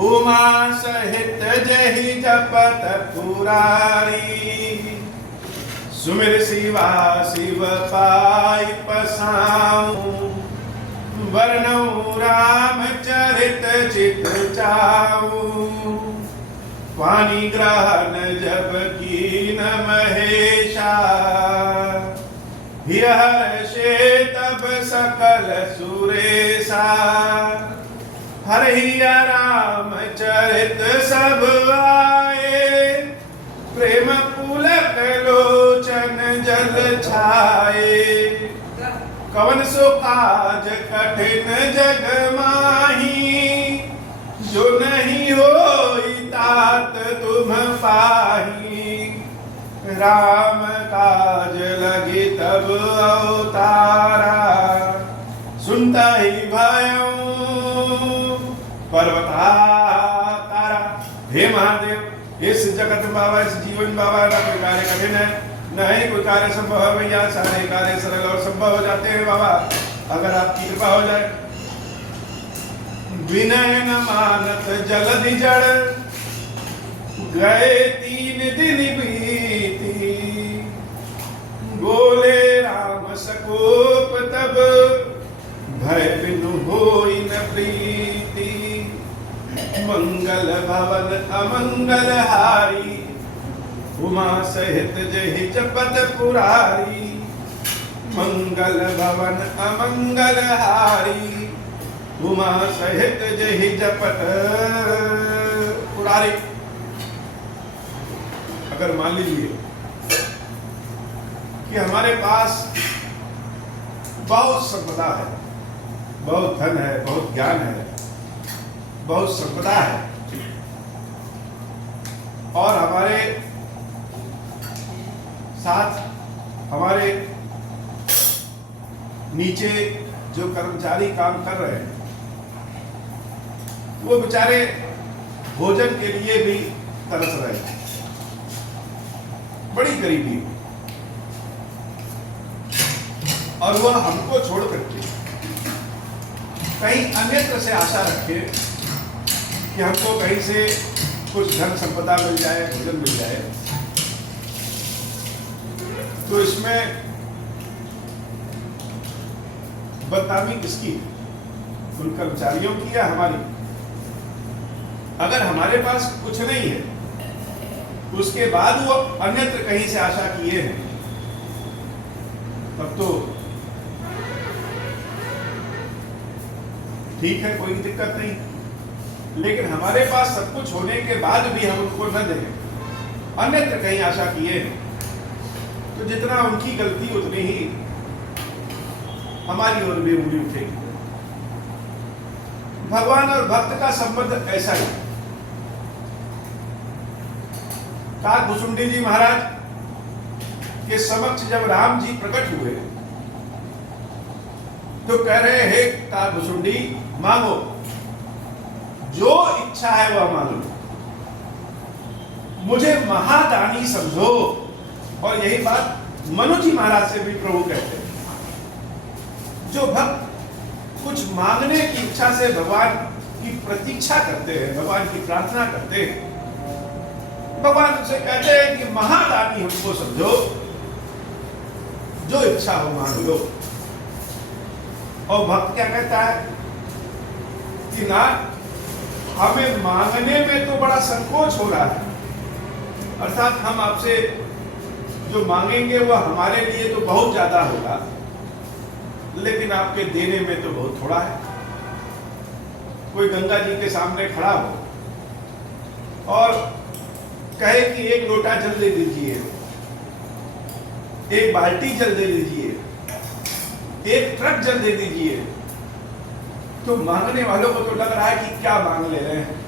उमा सहित जहि जपत पुरारी, सुमिर शिवा शिव पाई पसाऊं, वर्णऊ राम चरित चित चाऊं। वाणी ग्रहण जब कीन महेशा, हर्षे तब सकल सुरेशा। हरहिया राम चरित सब आए, प्रेम पुलक लोचन जल छाए। कवन सो काज कठिन जग माही, जो नहीं होई तात तुम पाही। राम काज लगे तब अवतारा, सुनता ही भयं पर्वताकारा। हे महादेव, इस जगत बाबा, इस जीवन बाबा ना कोई कार्य कठिन है, न ही कोई कार्य संभव है भैया। सारे कार्य सरल और संभव हो जाते हैं बाबा, अगर आपकी कृपा हो जाए। विनय न मानत जलधि जड़, गए 3 दिन बीती। बोले राम सकोप तब, भय बिनु होई न प्रीति। मंगल भवन अमंगल हारी, उमा सहित जहि जपत पुरारी। मंगल भवन अमंगल हारी, उमा सहित जहि जपत पुरारी। अगर मान लीजिए कि हमारे पास बहुत संपदा है, बहुत धन है, बहुत ज्ञान है, बहुत संपदा है, और हमारे साथ हमारे नीचे जो कर्मचारी काम कर रहे हैं, वो बेचारे भोजन के लिए भी तरस रहे हैं, बड़ी गरीबी, और वह हमको छोड़ करके कहीं अन्यत्र से आशा रखे कि हमको कहीं से कुछ धन संपदा मिल जाए, भोजन मिल जाए। तो इसमें बदनामी किसकी? उन कर्मचारियों की या हमारी? अगर हमारे पास कुछ नहीं है, उसके बाद वो अन्यत्र कहीं से आशा किए हैं, तब तो ठीक है, कोई दिक्कत नहीं। लेकिन हमारे पास सब कुछ होने के बाद भी हम उनको न दें, अन्यत्र कहीं आशा किए हैं, तो जितना उनकी गलती उतनी ही हमारी ओर भी उंगली उठेगी। भगवान और भक्त का संबंध ऐसा ही। काकभुसुंडी जी महाराज के समक्ष जब राम जी प्रकट हुए, तो कह रहे हे काकभुसुंडी, मांगो, जो इच्छा है वह मांगो, मुझे महादानी समझो। और यही बात मनु जी महाराज से भी प्रभु कहते हैं। जो भक्त कुछ मांगने की इच्छा से भगवान की प्रतीक्षा करते हैं, भगवान की प्रार्थना करते हैं, भगवान उनसे कहते हैं कि महादानी हमको समझो, जो इच्छा हो मांग लो। और भक्त क्या कहता है कि ना, हमें मांगने में तो बड़ा संकोच हो रहा है, अर्थात हम आपसे जो मांगेंगे वह हमारे लिए तो बहुत ज्यादा होगा, लेकिन आपके देने में तो बहुत थोड़ा है। कोई गंगा जी के सामने खड़ा हो और कहे कि 1 लोटा जल दे दीजिए, 1 बाल्टी जल दे दीजिए, 1 ट्रक जल दे दीजिए, तो मांगने वालों को तो लग रहा है कि क्या मांग ले रहे हैं।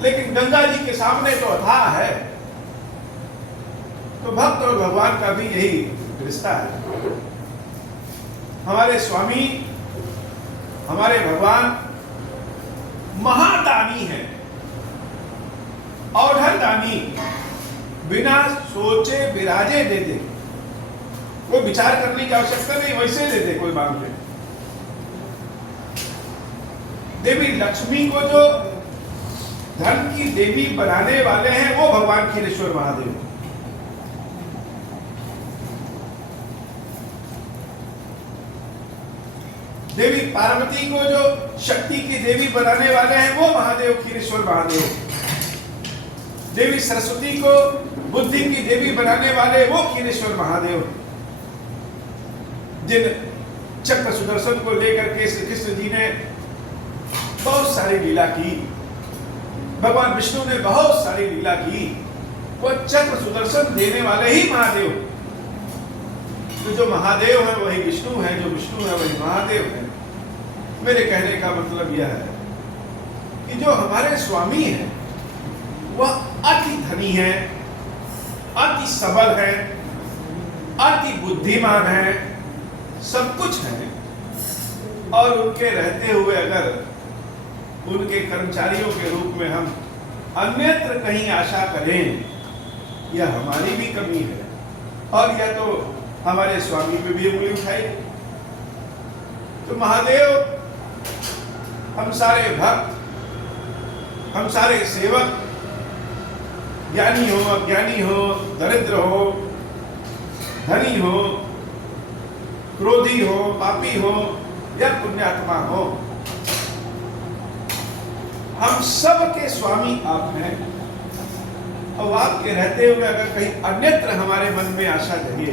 लेकिन गंगा जी के सामने तो अथाह है। तो भक्त और भगवान का भी यही रिश्ता है। हमारे स्वामी, हमारे भगवान महादानी है, औढ़र दानी, बिना सोचे विराजे दे दे। कोई विचार करने की आवश्यकता नहीं, वैसे दे दे कोई मांग ले। देवी लक्ष्मी को जो धन की देवी बनाने वाले हैं वो भगवान क्षीरेश्वर महादेव। देवी पार्वती को जो शक्ति की देवी बनाने वाले हैं वो महादेव क्षीरेश्वर महादेव। देवी सरस्वती को बुद्धि की देवी बनाने वाले वो क्षीरेश्वर महादेव। जिन चक्र सुदर्शन को लेकर के श्री कृष्ण जी ने बहुत सारी लीला की, भगवान विष्णु ने बहुत सारी लीला की, वो चक्र सुदर्शन देने वाले ही महादेव। तो जो महादेव है वही विष्णु है, जो विष्णु है वही महादेव है। मेरे कहने का मतलब यह है कि जो हमारे स्वामी है वह अति धनी है, अति सबल है, अति बुद्धिमान है, सब कुछ है। और उनके रहते हुए अगर उनके कर्मचारियों के रूप में हम अन्यत्र कहीं आशा करें, यह हमारी भी कमी है और यह तो हमारे स्वामी पे भी उंगली उठाई। तो महादेव, हम सारे भक्त, हम सारे सेवक, ज्ञानी हो, अज्ञानी हो, दरिद्र हो, धनी हो, क्रोधी हो, पापी हो या पुण्यात्मा हो, हम सब के स्वामी आप हैं। और आपके रहते हुए अगर कहीं अन्यत्र हमारे मन में आशा जगे,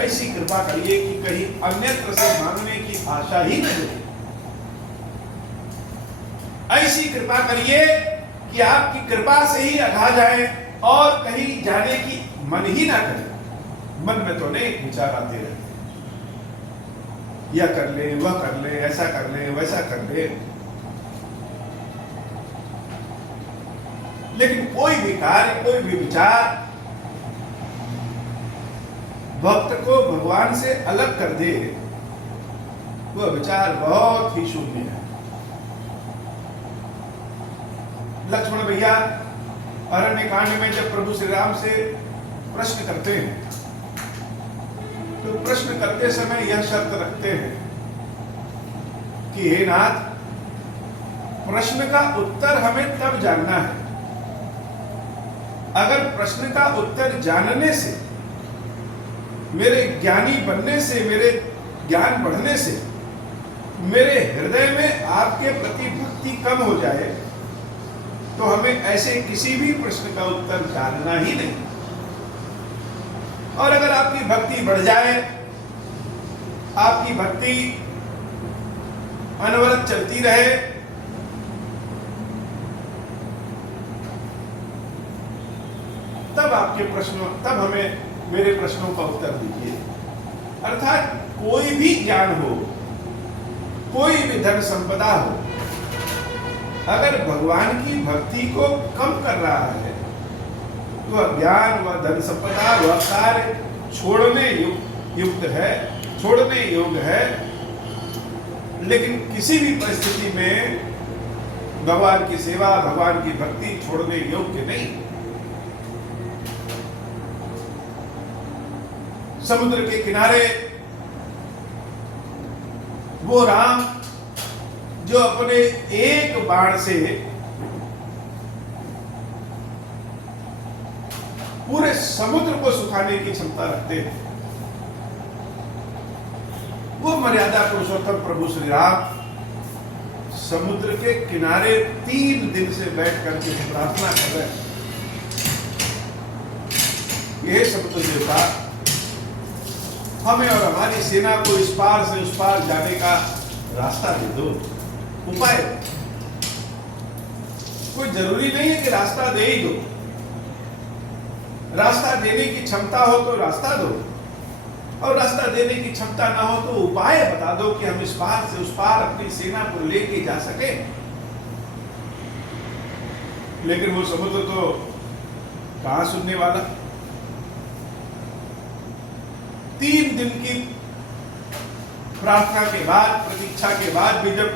ऐसी कृपा करिए कि कहीं अन्यत्र से मांगने की आशा ही न जगे। ऐसी कृपा करिए कि आपकी कृपा से ही अघा जाए और कहीं जाने की मन ही ना करे। मन में तो अनेक विचार आते रहते, यह कर ले, वह कर ले, ऐसा कर ले, वैसा कर ले, लेकिन कोई भी कार्य, कोई भी विचार भक्त को भगवान से अलग कर दे, वह विचार बहुत ही शून्य है। लक्ष्मण भैया अरण्य कांड में जब प्रभु श्री राम से प्रश्न करते हैं तो प्रश्न करते समय यह शर्त रखते हैं कि हे नाथ, प्रश्न का उत्तर हमें तब जानना है अगर प्रश्न का उत्तर जानने से, मेरे ज्ञानी बनने से, मेरे ज्ञान बढ़ने से मेरे हृदय में आपके प्रति भक्ति कम हो जाए तो हमें ऐसे किसी भी प्रश्न का उत्तर जानना ही नहीं। और अगर आपकी भक्ति बढ़ जाए, आपकी भक्ति अनवरत चलती रहे, तब आपके प्रश्नों, तब हमें मेरे प्रश्नों का उत्तर दीजिए। अर्थात कोई भी ज्ञान हो, कोई भी धन संपदा हो, अगर भगवान की भक्ति को कम कर रहा है तो वह ज्ञान, वह धन संपदा, वह कार्य छोड़ने युक्त है, छोड़ने योग्य है। लेकिन किसी भी परिस्थिति में भगवान की सेवा, भगवान की भक्ति छोड़ने योग्य नहीं। समुद्र के किनारे वो राम जो अपने एक बाण से पूरे समुद्र को सुखाने की क्षमता रखते हैं, वो मर्यादा पुरुषोत्तम प्रभु श्री राम समुद्र के किनारे 3 दिन से बैठ करके प्रार्थना कर रहे हैं, यह समुद्र देवता हमें और हमारी सेना को इस पार से उस पार जाने का रास्ता दे दो, उपाय। कोई जरूरी नहीं है कि रास्ता दे ही दो, रास्ता देने की क्षमता हो तो रास्ता दो, और रास्ता देने की क्षमता ना हो तो उपाय बता दो कि हम इस पार से उस पार अपनी सेना को लेके जा सके। लेकिन वो समुद्र तो कहां सुनने वाला। 3 दिन की प्रार्थना के बाद, प्रतीक्षा के बाद भी जब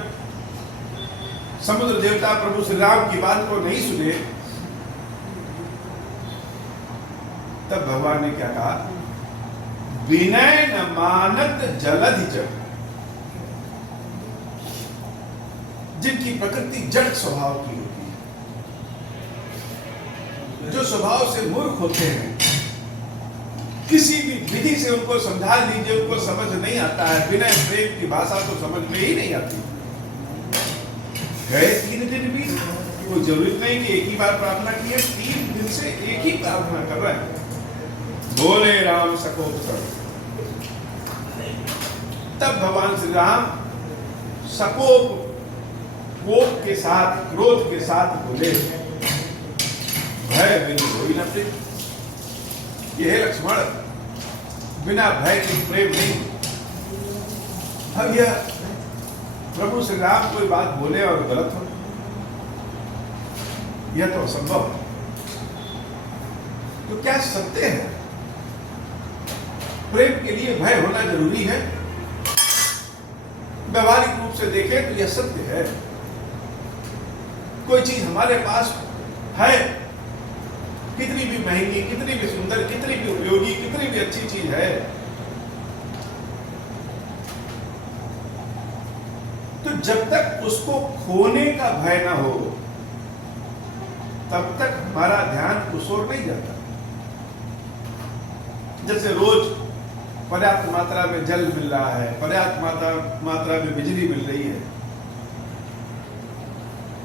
समुद्र देवता प्रभु श्री राम की बात को नहीं सुने, तब भगवान ने क्या कहा? विनय न मानत जलधि जग। जिनकी प्रकृति जड़ स्वभाव की होती है, जो स्वभाव से मूर्ख होते हैं, किसी भी विधि से उनको समझा लीजिए उनको समझ नहीं आता है, बिना प्रेम की भाषा तो समझ में ही नहीं आती। गए 3 दिन भी, कोई जरूरत नहीं कि एक ही बार प्रार्थना की है, 3 दिन से एक ही प्रार्थना कर रहे हैं, बोले राम सकोप कर। तब भगवान श्री राम सकोप, कोप के साथ, क्रोध के साथ बोले, भय बिन होई न प्रेम। ये है लक्ष्मण, बिना भय के प्रेम नहीं। अब यह प्रभु श्री राम कोई बात बोले और गलत हो, यह तो असंभव है। तो क्या सत्य है? प्रेम के लिए भय होना जरूरी है? व्यवहारिक रूप से देखें तो यह सत्य है। कोई चीज हमारे पास है, कितनी भी महंगी, कितनी भी सुंदर, कितनी भी उपयोगी, कितनी भी अच्छी चीज है, तो जब तक उसको खोने का भय ना हो तब तक हमारा ध्यान उस ओर नहीं जाता। जैसे रोज पर्याप्त मात्रा में जल मिल रहा है, पर्याप्त मात्रा में बिजली मिल रही है,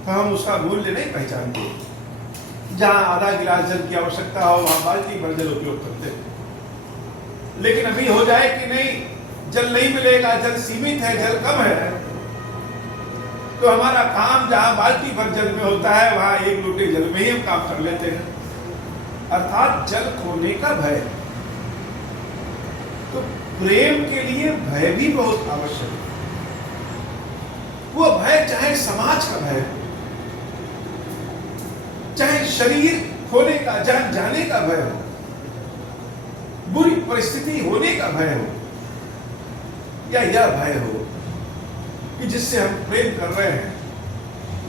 तो हम उसका मूल्य नहीं पहचानते। जहां आधा गिलास जल की आवश्यकता हो वहां बाल्टी भर जल उपयोग करते हैं। लेकिन अभी हो जाए कि नहीं, जल नहीं मिलेगा, जल सीमित है, जल कम है, तो हमारा काम जहां बाल्टी भर जल में होता है वहां 1 लोटे जल में ही हम काम कर लेते हैं, अर्थात जल खोने का भय। तो प्रेम के लिए भय भी बहुत आवश्यक है। वो भय चाहे समाज का भय हो, चाहे शरीर खोने का, जान जाने का भय हो, बुरी परिस्थिति होने का भय हो, या यह भय हो कि जिससे हम प्रेम कर रहे हैं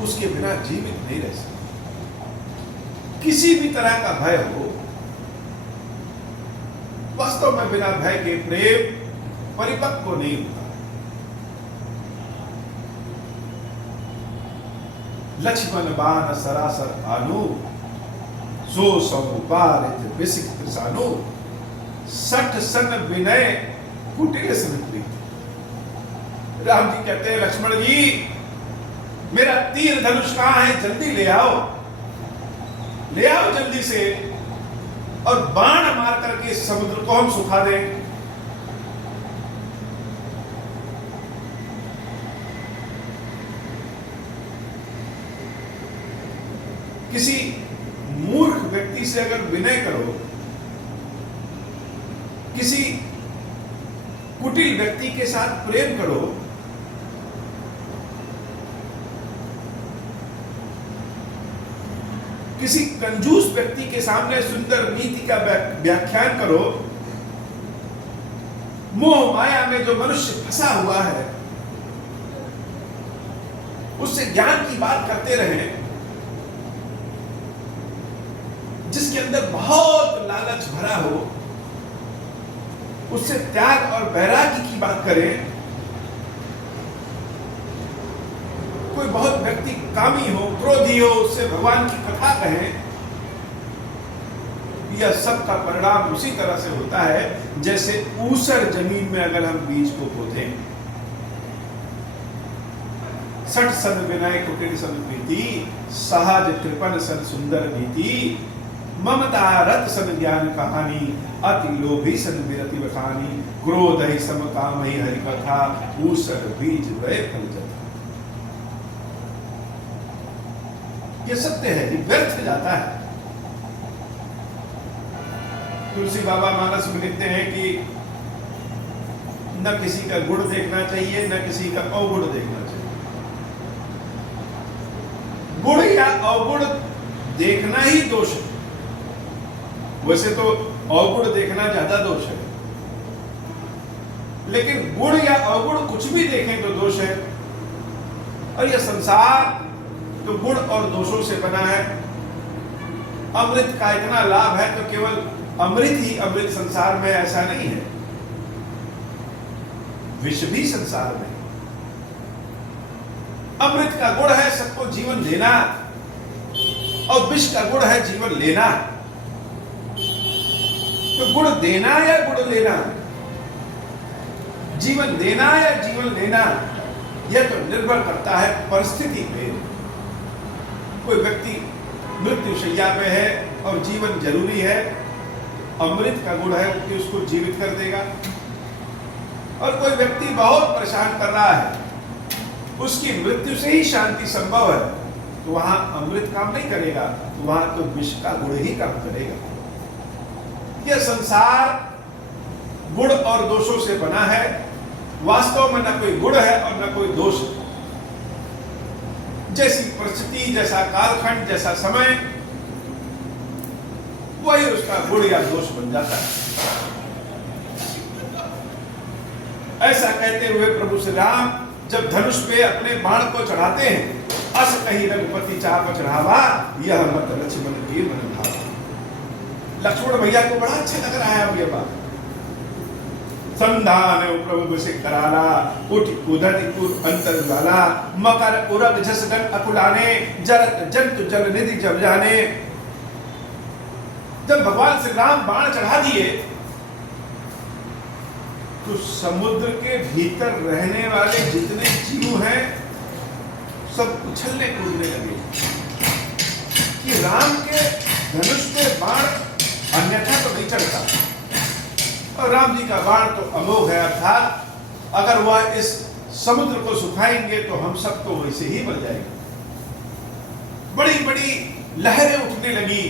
उसके बिना जीवित नहीं रह सकते। किसी भी तरह का भय हो, वास्तव में बिना भय के प्रेम परिपक्व नहीं होता। लक्ष्मण बाण सरासर आनु, सो समुपारित विसिक त्रिसानु, सठ सन विनय कुटिल सन प्रीत। राम जी कहते हैं, लक्ष्मण जी मेरा तीर धनुष कहां है, जल्दी ले आओ जल्दी से, और बाण मार करके समुद्र को हम सुखा दें। किसी मूर्ख व्यक्ति से अगर विनय करो, किसी कुटिल व्यक्ति के साथ प्रेम करो, किसी कंजूस व्यक्ति के सामने सुंदर नीति का व्याख्यान करो, मोह माया में जो मनुष्य फंसा हुआ है उससे ज्ञान की बात करते रहे, जिसके अंदर बहुत लालच भरा हो उससे त्याग और वैराग्य की बात करें। कोई बहुत व्यक्ति कामी हो, क्रोधी हो, उससे भगवान की कथा कहें, यह सब का परिणाम उसी तरह से होता है जैसे ऊसर जमीन में अगर हम बीज को बोते। सठ सन विनय कुटिल सन प्रीति, सहज कृपन सन सुंदर नीति, ममता रत सन ज्ञान कहानी, अति लोभी सन विरति बखानी, क्रोध ही सम काम ही हरि कथा, ऊसर बीज वय फल जथा। ये सत्य है, ये व्यर्थ जाता है। तुलसी बाबा मानस में लिखते हैं कि न किसी का गुण देखना चाहिए, न किसी का अवगुण देखना चाहिए। गुण या अवगुण देखना ही दोष है। वैसे तो अवगुण देखना ज्यादा दोष है, लेकिन गुण या अवगुण कुछ भी देखें तो दोष है। और यह संसार तो गुण और दोषों से बना है। अमृत का इतना लाभ है तो केवल अमृत ही अमृत संसार में, ऐसा नहीं है। विष भी संसार में। अमृत का गुण है सबको जीवन देना और विष का गुण है जीवन लेना। तो गुण देना या गुण लेना, जीवन देना या जीवन लेना, यह तो निर्भर करता है परिस्थिति पे। कोई व्यक्ति मृत्यु शैया पे है और जीवन जरूरी है, अमृत का गुण है कि उसको जीवित कर देगा। और कोई व्यक्ति बहुत परेशान कर रहा है, उसकी मृत्यु से ही शांति संभव है, तो वहां अमृत काम नहीं करेगा, तो वहां तो विष का गुण ही काम करेगा। यह संसार गुण और दोषों से बना है। वास्तव में न कोई गुण है और न कोई दोष है। जैसी परिस्थिति, जैसा कालखंड, जैसा समय, वही उसका गुण या दोष बन जाता है। ऐसा कहते हुए प्रभु श्री राम जब धनुष पे अपने बाण को चढ़ाते हैं, अस कही रघुपति चाप चढ़ावा, यह मत लक्ष्मण की मन भावा। लक्ष्मण भैया को बड़ा अच्छा लग रहा है अब यह बात। संधान प्रभु से कराला, उठ उदत अंतर ज्वाला, मकर उरग जस गन अकुलाने, जरत जंतु जल निधि जब जाने। जब भगवान श्री राम बाण चढ़ा दिए तो समुद्र के भीतर रहने वाले जितने जीव हैं सब उछलने कूदने लगे कि राम के धनुष पे बाण अन्यथा तो नहीं चढ़ता, और राम जी का बाण तो अमोघ है। अर्थात अगर वह इस समुद्र को सुखाएंगे तो हम सब तो वैसे ही बन जाएंगे। बड़ी बड़ी लहरें उठने लगी,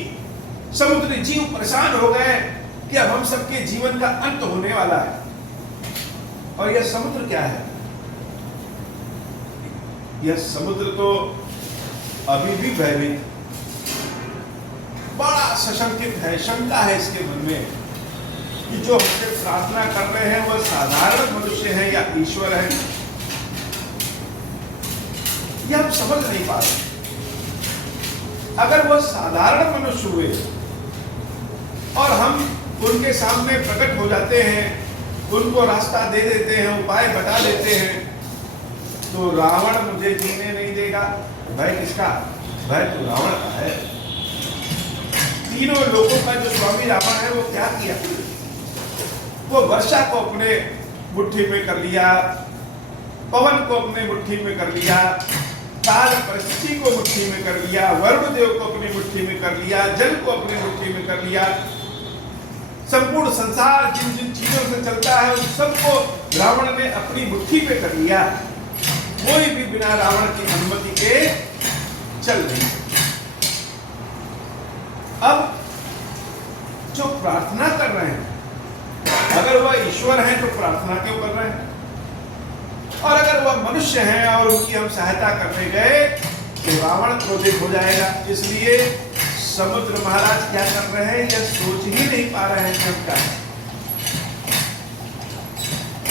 समुद्री जीव परेशान हो गए कि अब हम सबके जीवन का अंत होने वाला है। और यह समुद्र क्या है? यह समुद्र तो अभी भी भयभीत, बड़ा सशंकित है, शंका है इसके मन में कि जो हमसे प्रार्थना कर रहे हैं वह साधारण मनुष्य है या ईश्वर है, यह हम समझ नहीं पा रहे। अगर वह साधारण मनुष्य हुए और हम उनके सामने प्रकट हो जाते हैं, उनको रास्ता दे देते हैं, उपाय बता देते हैं, तो रावण मुझे जीने नहीं देगा। भय किसका? भय तो रावण का है। तीनों लोगों का जो स्वामी रावण है वो क्या किया? वो वर्षा को अपने मुट्ठी में कर लिया, पवन को अपने मुट्ठी में कर लिया, काल परिस्थिति को मुट्ठी में कर लिया, वरुण देव को अपनी मुट्ठी में कर लिया, जल को अपनी मुट्ठी में कर लिया। संपूर्ण संसार जिन जिन चीजों से चलता है उन सबको रावण ने अपनी मुट्ठी पे कर लिया। कोई भी बिना रावण की अनुमति के चल नहीं। अब जो प्रार्थना कर रहे हैं, अगर वह ईश्वर है तो प्रार्थना क्यों कर रहे हैं? और अगर वह मनुष्य हैं और उनकी हम सहायता करने गए तो रावण क्रोधित हो जाएगा। इसलिए समुद्र महाराज क्या कर रहे हैं, यह सोच ही नहीं पा रहे हैं कि हम क्या है।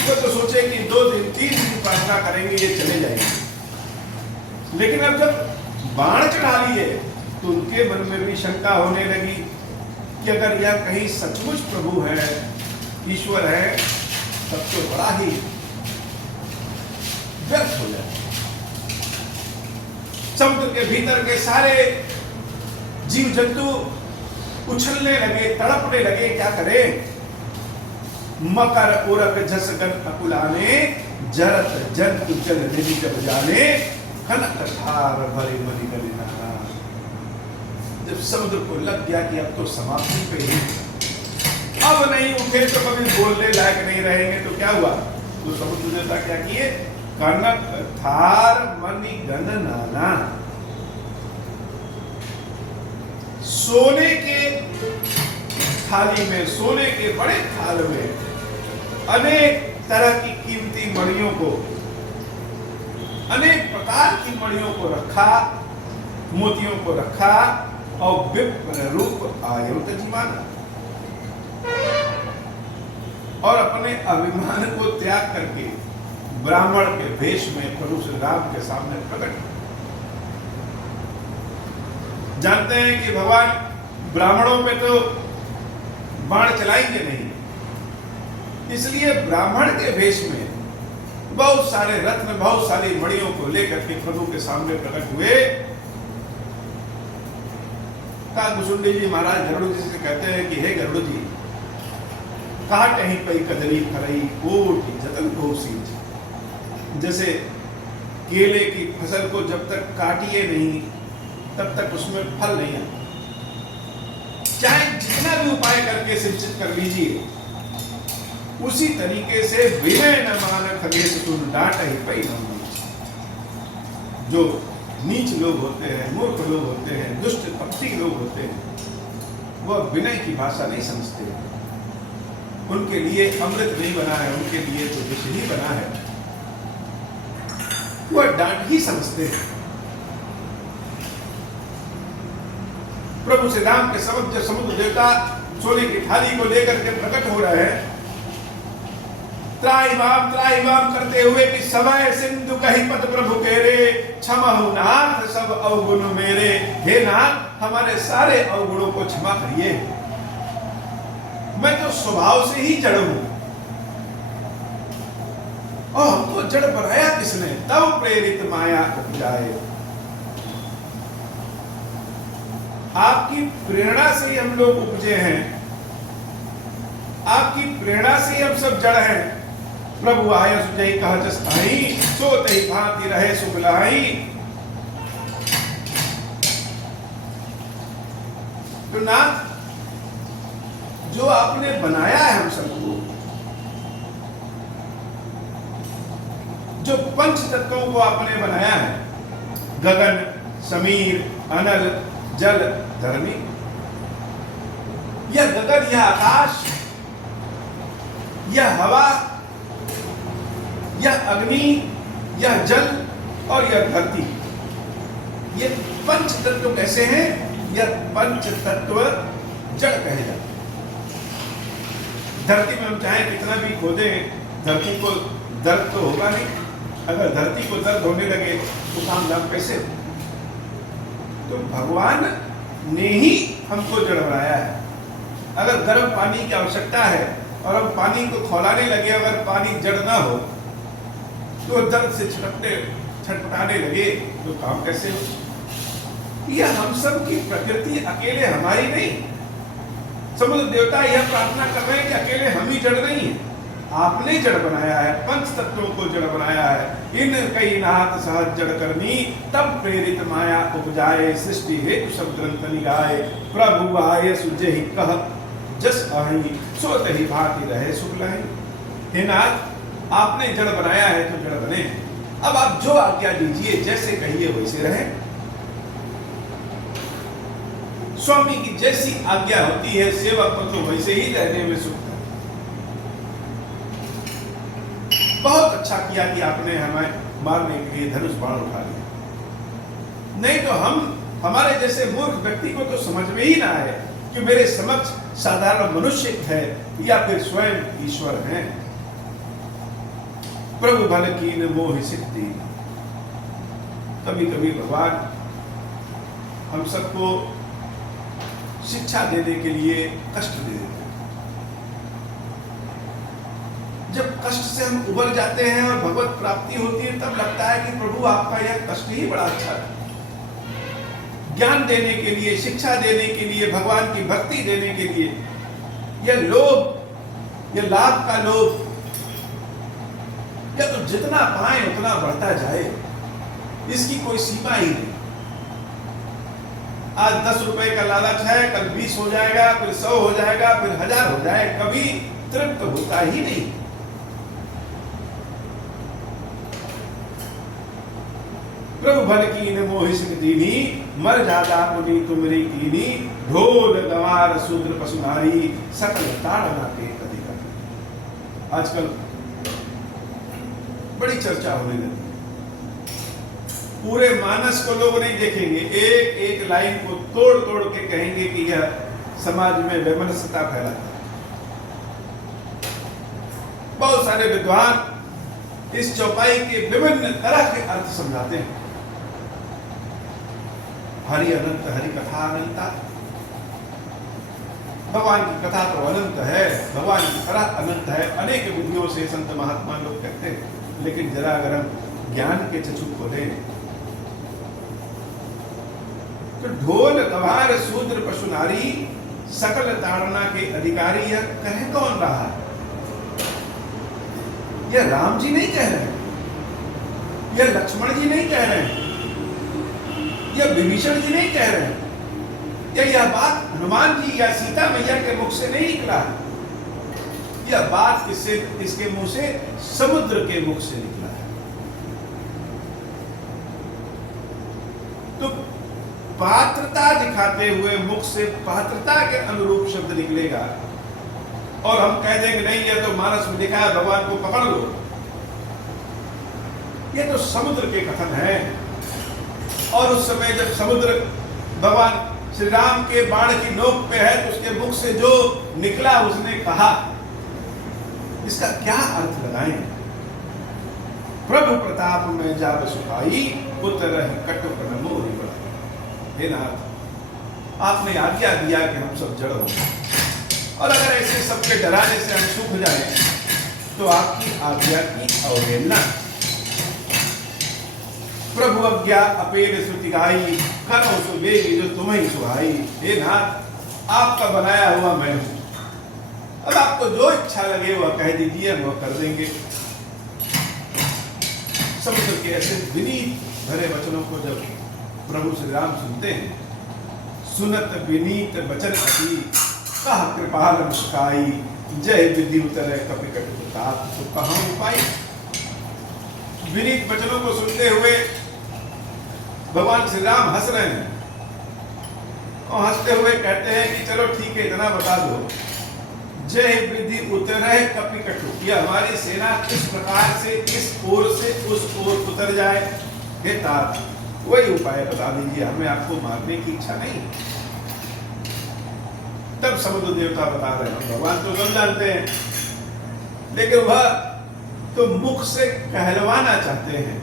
वो तो सोचे कि 2 दिन 3 दिन प्रार्थना करेंगे, ये चले जाएंगे। लेकिन अब जब बाण चढ़ा लिए तो उनके मन में भी शंका होने लगी कि अगर यह कहीं सचमुच प्रभु है, ईश्वर है, तब तो बड़ा ही व्यर्थ हो जाए। समुद्र के भीतर के सारे जीव जंतु उछलने लगे, तड़पने लगे, क्या करें? मकर उरग जस गन अकुलाने, जरत जंतु जल निधि जब जाने, कनक धार भरे मणि गलिनारा। जब समुद्र को लग गया कि अब तो समाप्ति पे ही, अब नहीं उठे तो कभी बोलने लायक नहीं रहेंगे, तो क्या हुआ? तो समुद्र देवता क्या किए? कनक धार मणि गण नाना, सोने के थाली में, सोने के बड़े थाल में अनेक तरह की कीमती मणियों को, अनेक प्रकार की मणियों को रखा, मोतियों को रखा और विप्र रूप आयो तजीमाना, और अपने अभिमान को त्याग करके ब्राह्मण के वेश में प्रभु श्री राम के सामने प्रकट। जानते हैं कि भगवान ब्राह्मणों में तो बाण चलाएंगे नहीं, इसलिए ब्राह्मण के वेश में बहुत सारे रत्न, बहुत सारी मणियों को लेकर के प्रभु के सामने प्रकट हुए। काकुशुंडी जी महाराज गरुड़ जी से कहते हैं कि हे गरुड़ जी, काट ही पई कदली फरई कोटि जतन को सींच। जैसे केले की फसल को जब तक काटिए नहीं तब तक उसमें फल नहीं आता। चाहे जितना भी उपाय करके सिंचित कर लीजिए, उसी तरीके से विनय न मान खगेश तुम डांट ही पई न नीच। जो नीच लोग होते हैं, मूर्ख लोग होते हैं, दुष्ट पक्षी लोग होते हैं, वह विनय की भाषा नहीं समझते। उनके लिए अमृत नहीं बना है, उनके लिए तो विष ही बना है, वह डांट ही समझते हैं। प्रभु श्री राम के समक्ष जब समुद्र देवता सोने की थाली को लेकर के प्रकट हो रहे हैं, त्राहिमाम करते हुए कि समय सिंधु कही पद प्रभु के रे, क्षमहु नाथ सब अवगुण मेरे। हे नाथ, हमारे सारे अवगुणों को क्षमा करिए। मैं तो स्वभाव से ही जड़ हूं, और हमको जड़ बनाया किसने? तब प्रेरित माया उपजाए। आपकी प्रेरणा से ही हम लोग उपजे हैं, आपकी प्रेरणा से ही हम सब जड़ हैं। प्रभु आय सुजई कह जस आई, सो तही भांति रहे सुबलाई। तो नाथ, जो आपने बनाया है हम सबको, जो पंच तत्वों को आपने बनाया है, गगन, समीर, अनल, जल, धरणी। यह गगन, यह आकाश, यह हवा, यह अग्नि, यह जल और यह धरती, ये पंच तत्व कैसे हैं? यह पंच तत्व जड़ कहे जाते। धरती में हम चाहे कितना भी खोदें, धरती को दर्द तो होगा नहीं। अगर धरती को दर्द होने लगे तो काम लाभ कैसे हो? तो भगवान ने ही हमको जड़ बनाया है। अगर गर्म पानी की आवश्यकता है और हम पानी को खौलाने लगे, अगर पानी जड़ ना हो तो दर्द से छटपटाने लगे तो काम कैसे हो? यह हम सब की प्रकृति अकेले हमारी नहीं। समुद्र देवता यह प्रार्थना कर रहे हैं कि अकेले हम ही जड़ नहीं है, आपने जड़ बनाया है, पंच तत्वों को जड़ बनाया है। इन कई नाथ सहज जड़ करनी, तब प्रेरित माया उपजाए। सृष्टि हेतु सब ग्रंथ निगाए, प्रभु आय सुजहि कह जस आई, सो तहि भांति रहे सुखलाई। हे नाथ, आपने जड़ बनाया है तो जड़ बने। अब आप जो आज्ञा दीजिए, जैसे कहिए वैसे रहे। स्वामी की जैसी आज्ञा होती है, सेवक को तो वैसे ही रहने में सुख है। बहुत अच्छा किया कि आपने हमें मारने के लिए धनुष बाण उठा लिया, नहीं तो हमारे जैसे मूर्ख व्यक्ति को तो समझ में ही ना आए कि मेरे समक्ष साधारण मनुष्य है या फिर स्वयं ईश्वर हैं। प्रभु भल कीन मोहि सिद्धि। कभी कभी भगवान हम सबको शिक्षा देने के लिए कष्ट दे देते हैं। जब कष्ट से हम उबर जाते हैं और भगवत प्राप्ति होती है, तब लगता है कि प्रभु आपका यह कष्ट ही बड़ा अच्छा है। ज्ञान देने के लिए, शिक्षा देने के लिए, भगवान की भक्ति देने के लिए, यह लोभ, यह लाभ का लोभ, या तो जितना पाए उतना बढ़ता जाए, इसकी कोई सीमा ही नहीं। आज 10 रुपए का लालच है, कल 20 हो जाएगा, फिर 100 हो जाएगा, फिर 1000 हो जाए, कभी तृप्त होता ही नहीं। प्रभु भल कीन मोहि सिख दीनी, मर जाता मुनि तुमरी कीनी। ढोल गवार शूद्र पशु नारी, सकल ताड़ना के अधिकार। आजकल बड़ी चर्चा होने लगी, पूरे मानस को लोग नहीं देखेंगे, एक एक लाइन को तोड़ तोड़ के कहेंगे कि यह समाज में वैमनस्यता फैलाता है। बहुत सारे विद्वान इस चौपाई के विभिन्न तरह के अर्थ समझाते हैं। हरि अनंत, हरि कथा अनंता। भगवान की कथा तो अनंत है, भगवान की कथा अनंत है। अनेक विधियों से संत महात्मा लोग कहते हैं। लेकिन जरा अगर हम ज्ञान के चक्षु खोलें तो ढोल गवार शूद्र पशु नारी सकल ताड़ना के अधिकारी यह कह कौन रहा है? यह राम जी नहीं कह रहे, यह लक्ष्मण जी नहीं कह रहे, यह विभीषण जी नहीं कह रहे, यह बात हनुमान जी या सीता मैया के मुख से नहीं निकला है। यह बात किसके मुंह से? समुद्र के मुख से निकला है। तो पात्रता दिखाते हुए मुख से पात्रता के अनुरूप शब्द निकलेगा और हम कह देंगे नहीं यह तो मानस में लिखा है, भगवान को पकड़ लो। यह तो समुद्र के कथन है। और उस समय जब समुद्र भगवान श्री राम के बाण की नोक पे है तो उसके मुख से जो निकला उसने कहा, इसका क्या अर्थ लगाएं? प्रभु प्रताप में जाब सुखाई उतरहि कटुक न मोहि बढ़ाई। हे नाथ, आपने आज्ञा दिया कि हम सब जड़ हो, और अगर ऐसे सबके डराने से हम सूख जाएं तो आपकी आज्ञा की अवहेलना। प्रभु अज्ञा अपेर श्रुति गाई करो सुबेगी जो तुम्हें सुहाई। हे नाथ, आपका बनाया हुआ मैं हूं, अब आपको जो इच्छा लगे वह कह दीजिए, हम वह कर देंगे। समुद्र के ऐसे विनीत भरे वचनों को जब प्रभु श्री राम सुनते हैं, सुनत विनीत वचन अति कह कृपाल मुस्काई जय विधि उतरे कपिकट प्रताप। तो कहाँ उपाय? विनीत वचनों को सुनते हुए भगवान श्री राम हंस रहे हैं और हंसते हुए कहते हैं कि चलो ठीक है, इतना बता दो, जय विधि उतरे कपिकटु, यह हमारी सेना किस प्रकार से इस ओर से उस ओर उतर जाए। हे तात, वही उपाय बता दीजिए, हमें आपको मारने की इच्छा नहीं। तब समुद्र देवता बता रहे हैं, भगवान तो सब जानते हैं, लेकिन वह तो मुख से कहलवाना चाहते हैं।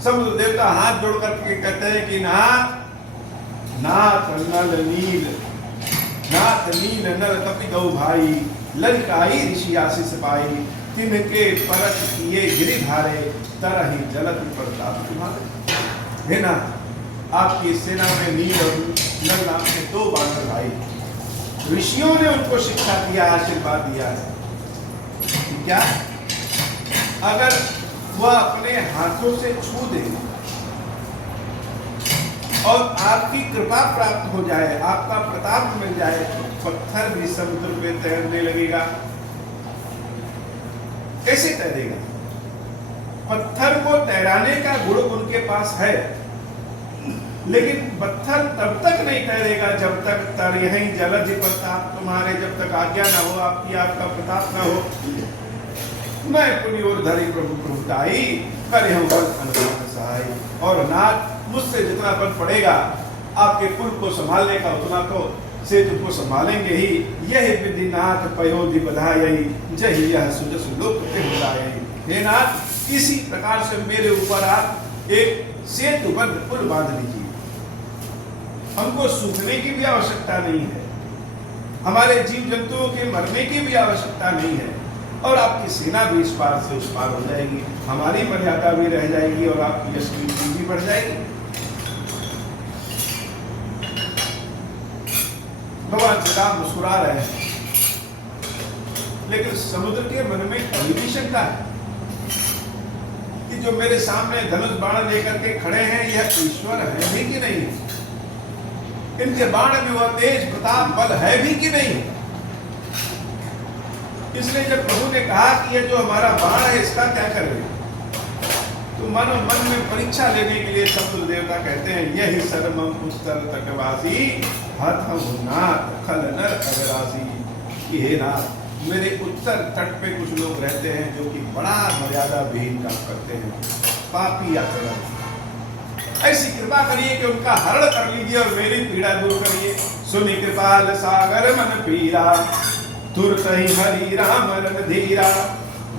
समुद्र देवता हाथ जोड़ करके कहते हैं कि नाथ नाथ नल नील, नाथ नील नर कपि गौ भाई, ललिताई ऋषि आशीष पाई, तिनके परत किए गिरिधारे, तरहि जलत प्रताप तुम्हारे। हे नाथ, आपकी सेना में नील और नल नाम के दो बानर भाई, ऋषियों ने उनको शिक्षा दिया, आशीर्वाद दिया है। क्या अगर वह अपने हाथों से छू दे और आपकी कृपा प्राप्त हो जाए, आपका प्रताप मिल जाए, तो पत्थर भी समुद्र पे तैरने लगेगा। कैसे तैरेगा? पत्थर को तैराने का गुण उनके पास है, लेकिन पत्थर तब तक नहीं तैरेगा जब तक तरहि जलधि प्रताप तुम्हारे, जब तक आज्ञा ना हो आपकी, आपका प्रताप ना हो। मैं पुनि और धरी प्रभु प्रभुताई करे हूं बल अनुग्रह सहाय। और नाथ, मुझसे जितना बल पड़ेगा आपके कुल को संभालने का, उतना तो सेतु को संभालेंगे ही। यह विधि नाथ पयोधि बधाई, जय यह सुजस लोक ते। हे नाथ, इसी प्रकार से मेरे ऊपर आप एक सेतुबद्ध पुल बांध लीजिए। हमको सूखने की भी आवश्यकता नहीं है, हमारे जीव जंतुओं के मरने की भी आवश्यकता नहीं है, और आपकी सेना भी इस पार से उस पार हो जाएगी, हमारी मर्यादा भी रह जाएगी और आपकी यश कीर्ति भी बढ़ जाएगी। भगवान श्री राम मुस्कुरा रहे हैं, लेकिन समुद्र के मन में अभी भी शंका है कि जो मेरे सामने धनुष बाण लेकर के खड़े हैं, यह ईश्वर है भी कि नहीं? इनके बाण में वह तेज प्रताप बल है भी कि नहीं? इसलिए जब प्रभु ने कहा कि ये जो हमारा बाण है इसका क्या करें, तो मन मन में परीक्षा लेने के लिए समुद्र देवता कहते हैं, यही सर्वम पुस्तल तटवासी हथ नाथ खल नर अगरासी। कि हे नाथ, मेरे उत्तर तट पे कुछ लोग रहते हैं जो कि बड़ा मर्यादा विहीन काम करते हैं, पापी आचरण। ऐसी कृपा करिए कि उनका हरण कर लीजिए और मेरी पीड़ा दूर करिए। सुनि कृपाल सागर मन पीरा, तुरत ही हरि राम रणधीरा।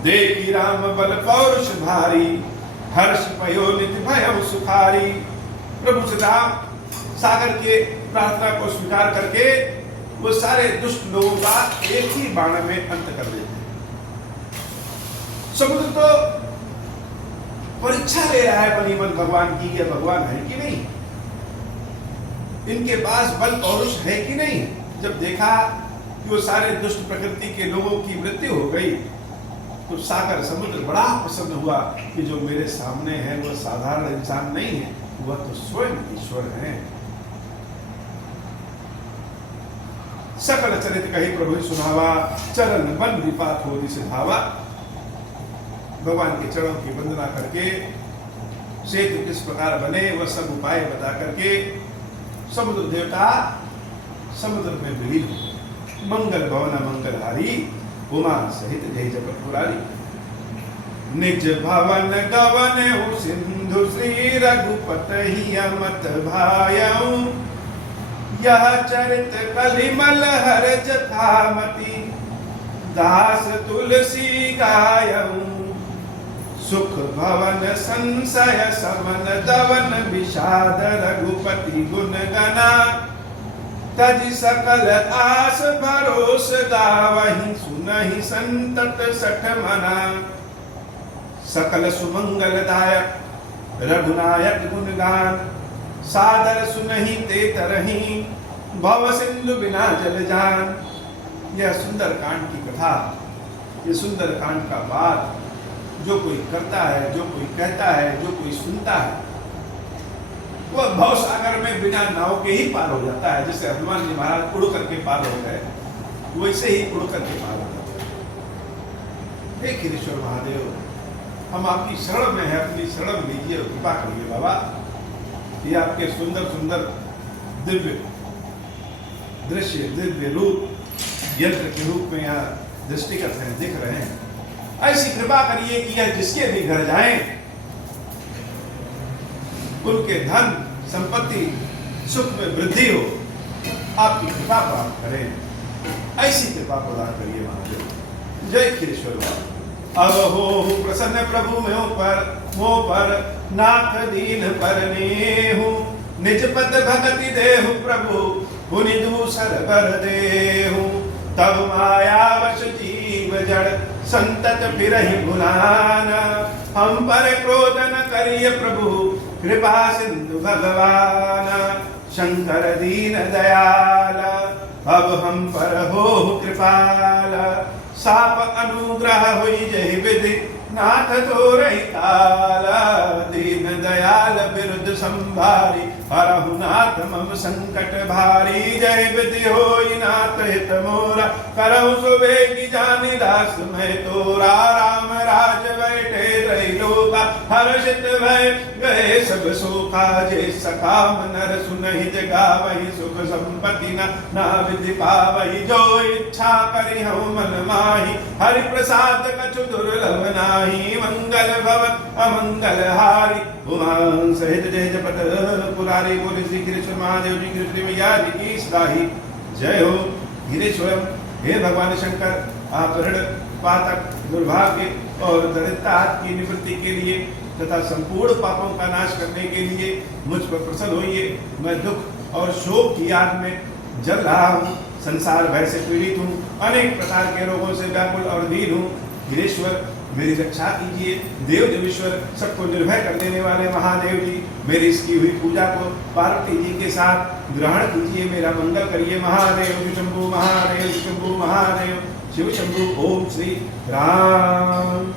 देवी राम बल पौरुष भारी, हर्ष पयो नित भय सुखारी। प्रभु श्री राम सागर के प्रार्थना को स्वीकार करके वो सारे दुष्ट लोगों का एक ही बाण में अंत कर देते हैं। समुद्र तो परीक्षा ले रहा है बनीमन भगवान की, ये भगवान है कि नहीं, इनके पास बल पौरुष है कि नहीं। जब देखा कि वो सारे दुष्ट प्रकृति के लोगों की मृत्यु हो गई तो सागर समुद्र बड़ा प्रसन्न हुआ कि जो मेरे सामने है वह साधारण इंसान नहीं है, वह तो स्वयं ईश्वर है। सकल चरित कही प्रभु सुनावा, चरण बन विपात हो दिस धावा। भगवान के चरणों की वंदना करके सेतु किस प्रकार बने वह सब उपाय बता करके समुद्र देवता समुद्र में विलीन हो। मंगल भवन मंगलहारी, उमा सहित जय जगत पुरारी। निज भवन गवन हो सिंधु श्री रघुपति अमत भायऊ। यह चरित कलिमल हरज थामति, दास तुलसी गायऊ। सुख भवन संशय समन दवन, विषाद रघुपति गुण गना। तज सकल आस भरोस गावहि, सुनहि संतत सठ मना। सकल सुमंगलदायक रघुनायक गुणगान, सादर सुनहि ते तरहि, भव सिंधु बिना जल जान। यह सुंदर कांड की कथा, ये सुंदर कांड का बात जो कोई करता है, जो कोई कहता है, जो कोई सुनता है, वह भव सागर में बिना नाव के ही पार हो जाता है। जैसे हनुमान जी महाराज उड़ करके पार हो गए, वैसे ही उड़ करके पार हो जाता है। हे खीरेश्वर महादेव, हम आपकी शरण में है, अपनी शरण लीजिए और कृपा करिए बाबा। ये आपके सुंदर सुंदर दिव्य दृश्य, दिव्य रूप यंत्र के रूप में यहाँ दृष्टिगत हैं, दिख रहे हैं। ऐसी कृपा करिए कि यह जिसके भी घर जाएं उनके धन संपत्ति सुख में वृद्धि हो, आपकी कृपा प्राप्त करें। ऐसी कृपा प्रदान करिए महादेव। जय खीरेश्वर बाबा। अब हो प्रसन्न प्रभु मोह पर नाथ दीन पर नेहु। निज पद भगति देहु प्रभु, पुनि दूसर बर देहु। तब माया वश जीव जड़, संतत फिरहि भुलाना। हम पर क्रोध न करिय प्रभु, कृपा सिंधु भगवान। शंकर दीन दयाल, अब हम पर हो कृपाल। साप अनुग्रह हुई जय विधि, नाथ तो रही काल। दीन दयाल विरुद्ध संभारी, हरहु नाथ मम संकट भारी। जय विधि होई नाथ हित मोरा, करहु सुबेगी जानि दास मैं तोरा। राम राज बैठे रही लोका, हर्षित भय गए सब सोखा। जय सकाम नर सुनहि जगावहि, सुख संपत्ति ना विधि पावहि। जो इच्छा करि हूँ मन माही, हरि प्रसाद कछु दुर्लभ नाही। मंगल भवन अमंगल हारी, उमा सहित जय जपत पुरारी। बोले श्री गिरीश्वर महादेव जी की, श्री मैया जी की सदाही जय हो। गिरीश्वर हे भगवान शंकर, आप ऋण पातक दुर्भाग्य और दरिद्रता की निवृत्ति के लिए तथा संपूर्ण पापों का नाश करने के लिए मुझ पर प्रसन्न होइए। मैं दुख और शोक की आग में जल रहा हूँ, संसार भय से पीड़ित हूँ, अनेक प्रकार के रोगों से व्याकुल और दीन हूँ। गिरीश्वर मेरी रक्षा कीजिए। देव देवेश्वर सबको निर्भय कर देने वाले महादेव जी, मेरी इसकी हुई पूजा को पार्वती जी के साथ ग्रहण कीजिए, मेरा मंगल करिए। महादेव शंभु, महादेव शंभु, महादेव शिव शंभु। ओम श्री राम।